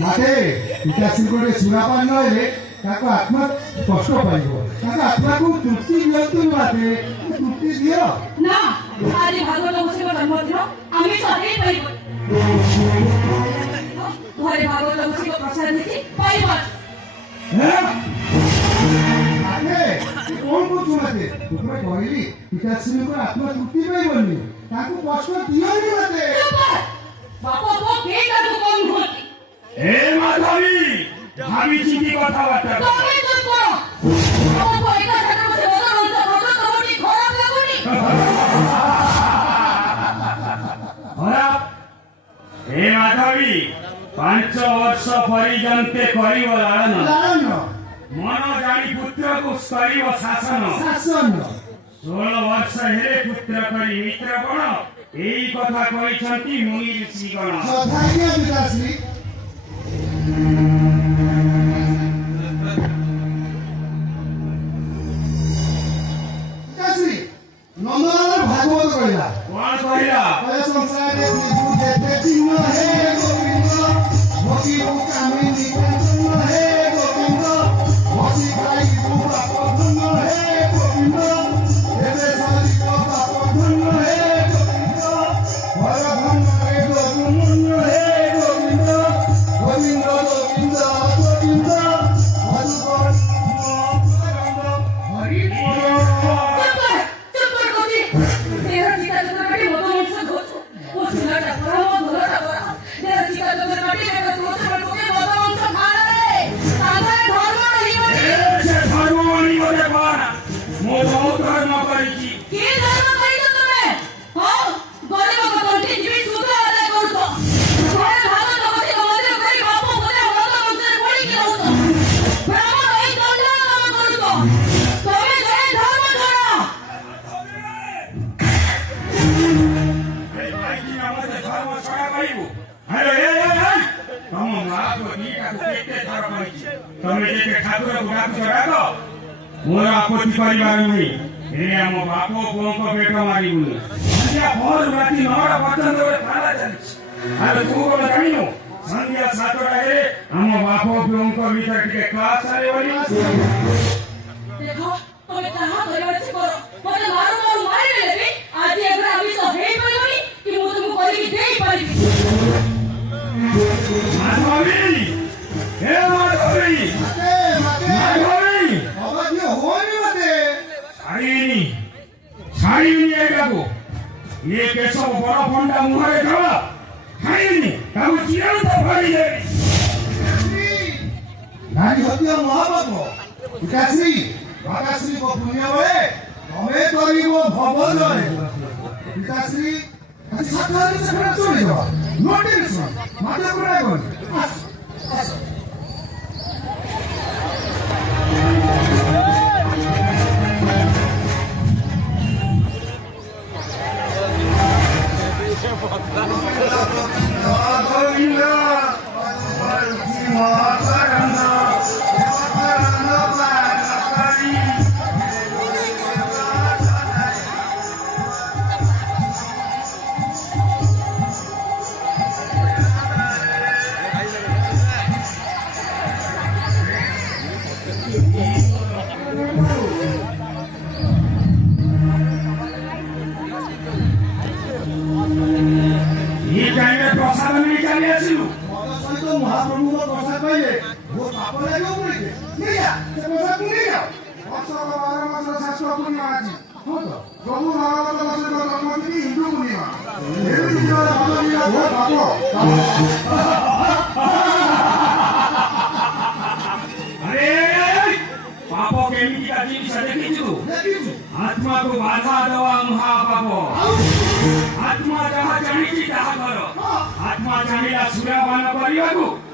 माते पिताश्री गोटे सुरापान नहेले ताको आत्मा कष्ट पाइबो ताको आत्मा को तृप्ति दियंतु माते तृप्ति दियो ना आज भागवत उसे जन्मदिन आम्ही सगळे पाइब घरे भागवत उसे प्रसाद देछि पाइब माते कोन को सुनाते तुमरे कहली पिताश्री को आत्मा तृप्ति पाइबोनी ताको कष्ट दियोनी माते बापा को के काटो कोन होती ए माधवी भाभी जी की কথা বার্তা তুমি চুপ করো আমার পয়সা টাকা বসে বড় বড় কথা তোমারই খারাপ লাগুনি খারাপ এ মাধবী 5 ବର୍ଷ পর্যন্ত করিব লালন लालन মন জানি পুত্রକୁ করিব শাসন शासन 16 ବର୍ଷ ହେଲେ ପୁତ୍ର କରି ମିତ୍ର ବଣ এই কথা କହିଛନ୍ତି ମୁନି ଋଷିଗଣ सौभाग्य पिताश्री पिताश्री नंदलाल भागवत कहला କଣ କହିଲା कहे संसार में विभु देते चिन्ह हे गोविंद मोती कामिनी चिन्ह हे गोविंद मोती खाई पाप धन्य हे गोविंद देवे सारी पाप धन्य हे गोविंद हर धन्य हे गोविंद हे गोविंद गोविंद गोविंद गोविंद मधुकर हरि चुप कर कोती तेरा चिता तो काटी मतो मुझसे घोच वो सुनाटा परा वो धोलाटा परा तेरा चिता तो काटी मेरे तो से मतो के मतो मुझसे खा रे तांगे धर्म नहीं बनी ସେ ଧର୍ମମଣି ବୋଲେ କଣ ମୁଁ ବହୁତ ଧର୍ମ କରିଛି के धर्म कहितो तुमे हां गरीब को तंटी जीवी सुध आले करतो घरे भागवत बसे मंदिर करी बापू बोले मतो मुझसे पड़ी के होतो ब्राह्मण एक दंड काम करतो तमे जय धर्म छोड़ो এই ভাইজি আমাদের ধর্ম ছড়া করিব আরে এ ତମ ମାଆକୁ ଦିଟାକୁ କେତେ ଥର କହିଛି ତମେ ଯେତେ ଠାକୁରକୁ ଡାକୁଛ ଡାକ ମୋର ଆପତ୍ତି କରିବାର ନାହିଁ ହେଲେ ଆମ ବାପ ପୁଅଙ୍କ ପେଟ ମାରିବୁନି ସନ୍ଧ୍ୟା ପହରୁ ରାତି 9ଟା ପର୍ଯ୍ୟନ୍ତ ଗୋଟେ ପାଲା ଚାଲିଛି ଆରେ ତୁ କଣ ଜାଣିନୁ ସନ୍ଧ୍ୟା 7ଟା ହେଲେ ଆମ ବାପ ପୁଅଙ୍କ ଭିତରେ ଟିକେ କ୍ଲାସ୍ ଚାଲିବନି देखो तुम्हें कहाँ परिवार से करो मते मारो मारो मारी ले भी आज ये अगर अभी तो है परिवारी कि वो तुमको करी की दे ही पारी ମାଧବୀ ହେ ମାଧବୀ माते माते ମାଧବୀ अवधि होनी माते ছাড়িনি ছাড়িনি এটাକୁ ଇଏ କେଶବ ବଡ଼ ଫଣ୍ଡା ମୁହଁରେ ଝଳ ଛାଡ଼ିନି ତାକୁ ଚିରନ୍ତ ଫାଡ଼ିଦେବି नारी हत्या महापाप पिताश्री माताश्री को पुण्य बळे तमे करिबो भवजय पिताश्री আজি সাতবার से खड़ा चोरी दो नोटिस माते कुराय कोन এই টাইমে প্রসাদ নিয়ে চালি আসিলু সহিত মহাপ্রভু প্রসাদ পাইলে ও পাপ লাগিও পড়িবে নিয়া সে প্রসাদ নিয়ে যাও অক্ষর 12 মাসের শেষ পূর্ণিমা আজি হতো প্রভু ভাগবত মাসের জন্মদিন হিন্দু পূর্ণিমা এই দিনে ভালো ও পাপ আরে পাপ কেমিতিকা জিনিস দেখিছু দেখিছু আত্মাକୁ ବାଧା ଦେବା ମହାପାପ ଆତ୍ମା ଯାହା ଜାଣିଛି ତାହା କର ଆତ୍ମା ଚାହିଁଲା ସୁରାପାନ କରିବାକୁ